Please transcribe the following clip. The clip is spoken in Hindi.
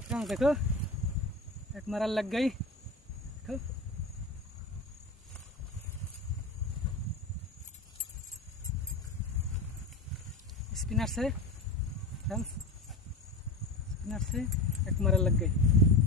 फ्रेंड्स देखो एक मरल लग गई। देखो स्पिनर से फ्रेंड्स, स्पिनर से एक मरल लग गई।